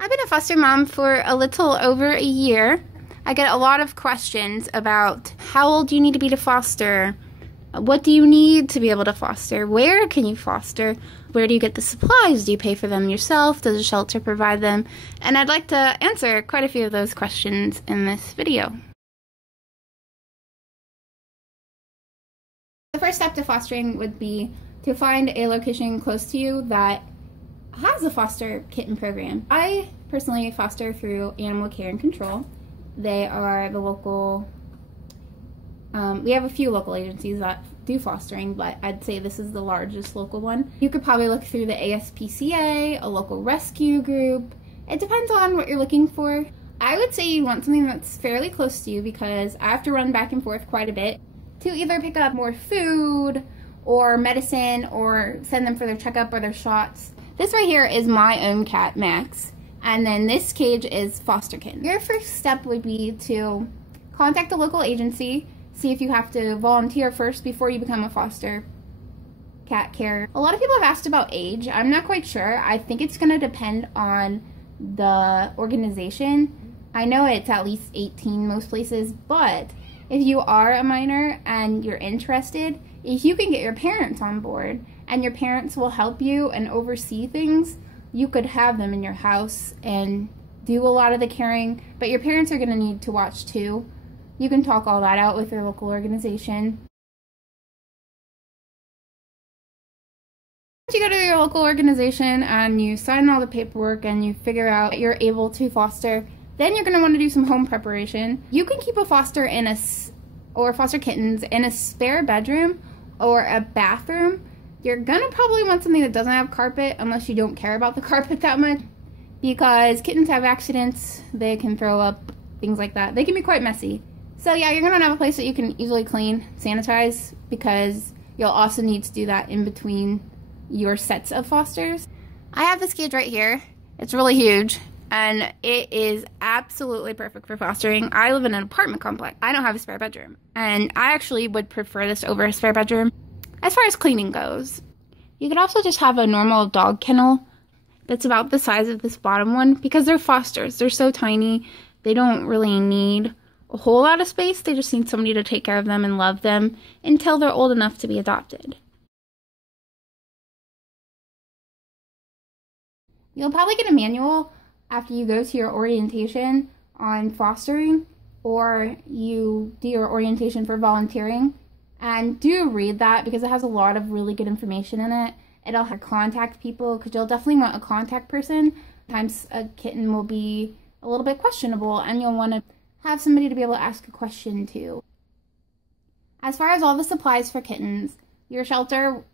I've been a foster mom for a little over a year. I get a lot of questions about how old do you need to be to foster? What do you need to be able to foster? Where can you foster? Where do you get the supplies? Do you pay for them yourself? Does the shelter provide them? And I'd like to answer quite a few of those questions in this video. The first step to fostering would be to find a location close to you that has a foster kitten program. I personally foster through Animal Care and Control. They are the local, we have a few local agencies that do fostering, but I'd say this is the largest local one. You could probably look through the ASPCA, a local rescue group. It depends on what you're looking for. I would say you want something that's fairly close to you because I have to run back and forth quite a bit to either pick up more food or medicine or send them for their checkup or their shots. This right here is my own cat, Max, and then this cage is Foster Kittens. Your first step would be to contact a local agency, see if you have to volunteer first before you become a foster cat carer. A lot of people have asked about age. I'm not quite sure. I think it's going to depend on the organization. I know it's at least 18 most places, but if you are a minor and you're interested, if you can get your parents on board and your parents will help you and oversee things, you could have them in your house and do a lot of the caring, but your parents are going to need to watch too. You can talk all that out with your local organization. Once you go to your local organization and you sign all the paperwork and you figure out that you're able to foster, then you're going to want to do some home preparation. You can keep a foster foster kittens in a spare bedroom or a bathroom. You're gonna probably want something that doesn't have carpet unless you don't care about the carpet that much, because kittens have accidents, they can throw up, things like that. They can be quite messy. So yeah, you're gonna have a place that you can easily clean, sanitize, because you'll also need to do that in between your sets of fosters. I have this cage right here. It's really huge and it is absolutely perfect for fostering. I live in an apartment complex. I don't have a spare bedroom, and I actually would prefer this over a spare bedroom as far as cleaning goes. You could also just have a normal dog kennel that's about the size of this bottom one, because they're fosters. They're so tiny, they don't really need a whole lot of space. They just need somebody to take care of them and love them until they're old enough to be adopted. You'll probably get a manual after you go to your orientation on fostering, or you do your orientation for volunteering. And do read that because it has a lot of really good information in it. It'll have contact people, because you'll definitely want a contact person. Sometimes a kitten will be a little bit questionable and you'll want to have somebody to be able to ask a question to. As far as all the supplies for kittens, your shelter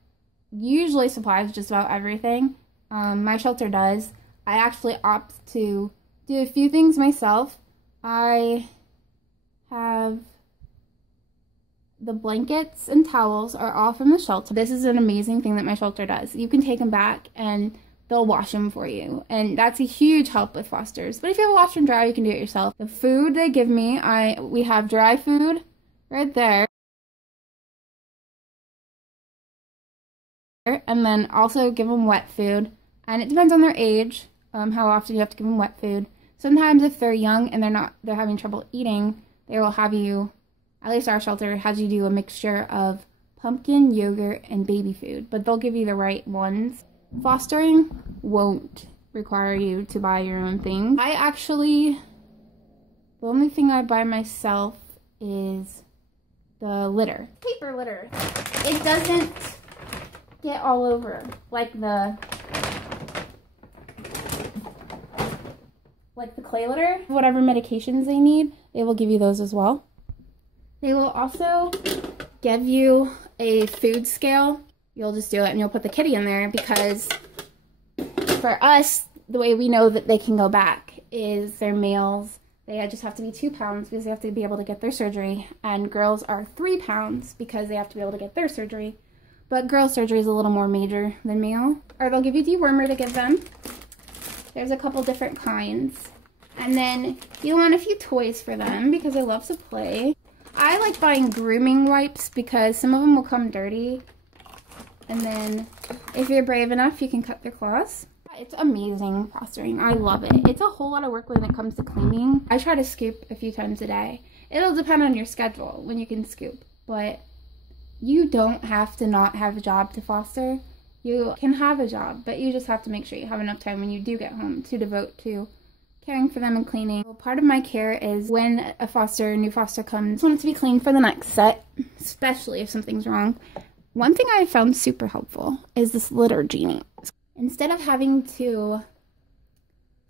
usually supplies just about everything. My shelter does. I actually opt to do a few things myself. I have the blankets and towels are all from the shelter. This is an amazing thing that my shelter does. You can take them back and they'll wash them for you. And that's a huge help with fosters. But if you have a washer and dryer, you can do it yourself. The food they give me, we have dry food right there. And then also give them wet food. And it depends on their age, how often you have to give them wet food. Sometimes if they're young and they're having trouble eating, they will have you, at least our shelter has you do a mixture of pumpkin, yogurt, and baby food, but they'll give you the right ones. Fostering won't require you to buy your own things. The only thing I buy myself is the litter. Paper litter. It doesn't get all over like the clay litter. Whatever medications they need, they will give you those as well. They will also give you a food scale. You'll just do it and you'll put the kitty in there, because for us, the way we know that they can go back is their males. They just have to be 2 pounds because they have to be able to get their surgery, and girls are 3 pounds because they have to be able to get their surgery. But girl surgery is a little more major than male. Or they'll give you dewormer to give them. There's a couple different kinds. And then you want a few toys for them because they love to play. I like buying grooming wipes because some of them will come dirty. And then if you're brave enough, you can cut their claws. it's amazing fostering. I love it. It's a whole lot of work when it comes to cleaning. I try to scoop a few times a day. It'll depend on your schedule when you can scoop, but you don't have to not have a job to foster. You can have a job, but you just have to make sure you have enough time when you do get home to devote to caring for them and cleaning. Well, part of my care is when a new foster comes, I want it to be clean for the next set, especially if something's wrong. One thing I found super helpful is this litter genie. Instead of having to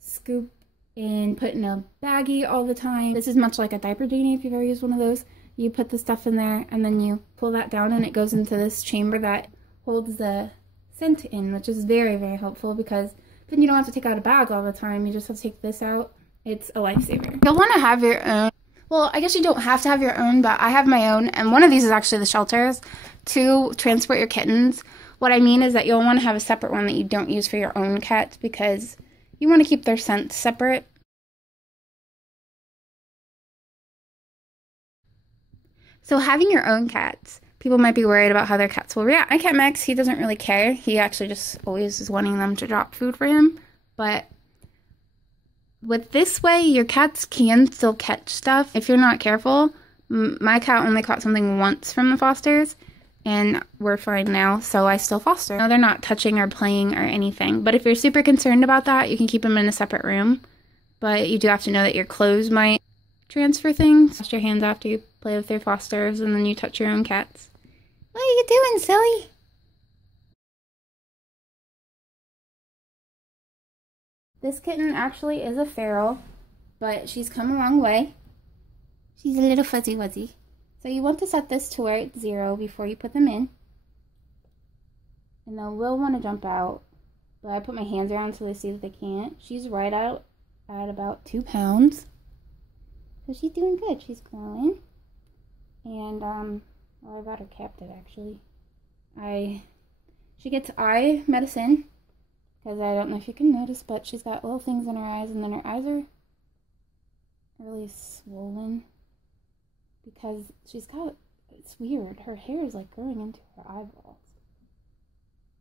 scoop and put in a baggie all the time, this is much like a diaper genie if you've ever used one of those. You put the stuff in there and then you pull that down and it goes into this chamber that holds the scent in, which is very, very helpful because then you don't have to take out a bag all the time. You just have to take this out. It's a lifesaver. You'll want to have your own. Well, I guess you don't have to have your own, but I have my own, and one of these is actually the shelters to transport your kittens. What I mean is that you'll want to have a separate one that you don't use for your own cats because you want to keep their scents separate. So having your own cats, people might be worried about how their cats will react. My cat Max, he doesn't really care. He actually just always is wanting them to drop food for him. But with this way, your cats can still catch stuff if you're not careful. My cat only caught something once from the fosters, and we're fine now, so I still foster. No, they're not touching or playing or anything. But if you're super concerned about that, you can keep them in a separate room. But you do have to know that your clothes might transfer things. Wash your hands after you play with your fosters, and then you touch your own cats. What are you doing, silly? This kitten actually is a feral, but she's come a long way. She's a little fuzzy wuzzy. So you want to set this to where it's 0 before you put them in. And they will want to jump out, but I put my hands around so they see that they can't. She's right out at about 2 pounds. So she's doing good. She's growing. And, well, I got her captive, actually. She gets eye medicine. Because I don't know if you can notice, but she's got little things in her eyes, and then her eyes are really swollen. Because she's got, it's weird, her hair is like growing into her eyeballs.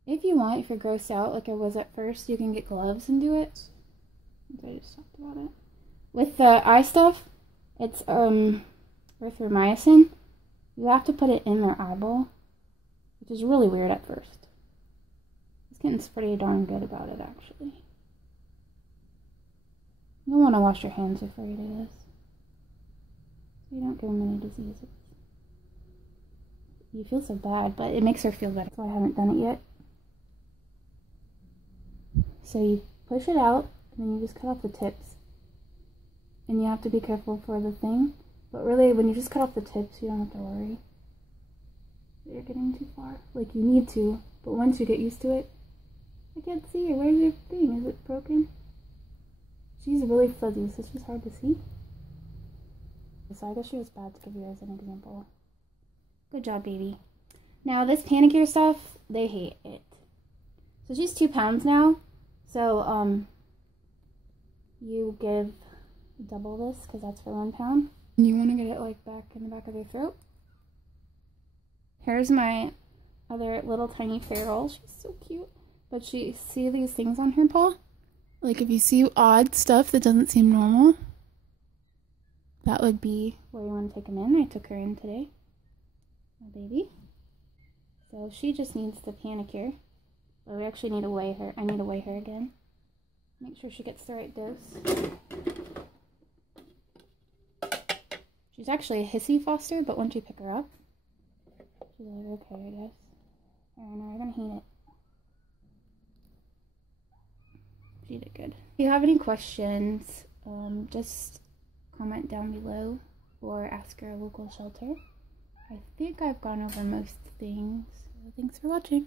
If you want, if you're grossed out like I was at first, you can get gloves and do it. I just talked about it. With the eye stuff, it's erythromycin. You have to put it in their eyeball, which is really weird at first. Kitten's pretty darn good about it, actually. You don't want to wash your hands before you do this, so you don't give them any diseases. You feel so bad, but it makes her feel better, so I haven't done it yet. So you push it out, and then you just cut off the tips. And you have to be careful for the thing, but really, when you just cut off the tips, you don't have to worry that you're getting too far. Like, you need to, but once you get used to it, I can't see her. Where's your thing? Is it broken? She's really fuzzy, so she's hard to see. So I guess she was bad to give you as an example. Good job, baby. Now, this panicure stuff, they hate it. So she's 2 pounds now. So, you give double this, because that's for 1 pound. And you want to get it, like, back in the back of their throat. Here's my other little tiny feral. She's so cute. But see these things on her paw? Like, if you see odd stuff that doesn't seem normal, that would be where you want to take them in. I took her in today, my baby. So she just needs the panicure. But we actually need to weigh her. I need to weigh her again. Make sure she gets the right dose. She's actually a hissy foster, but once you pick her up, she's like, okay, I guess. Alright, now we're going to heat it. She did good. If you have any questions, just comment down below or ask your local shelter. I think I've gone over most things. So thanks for watching.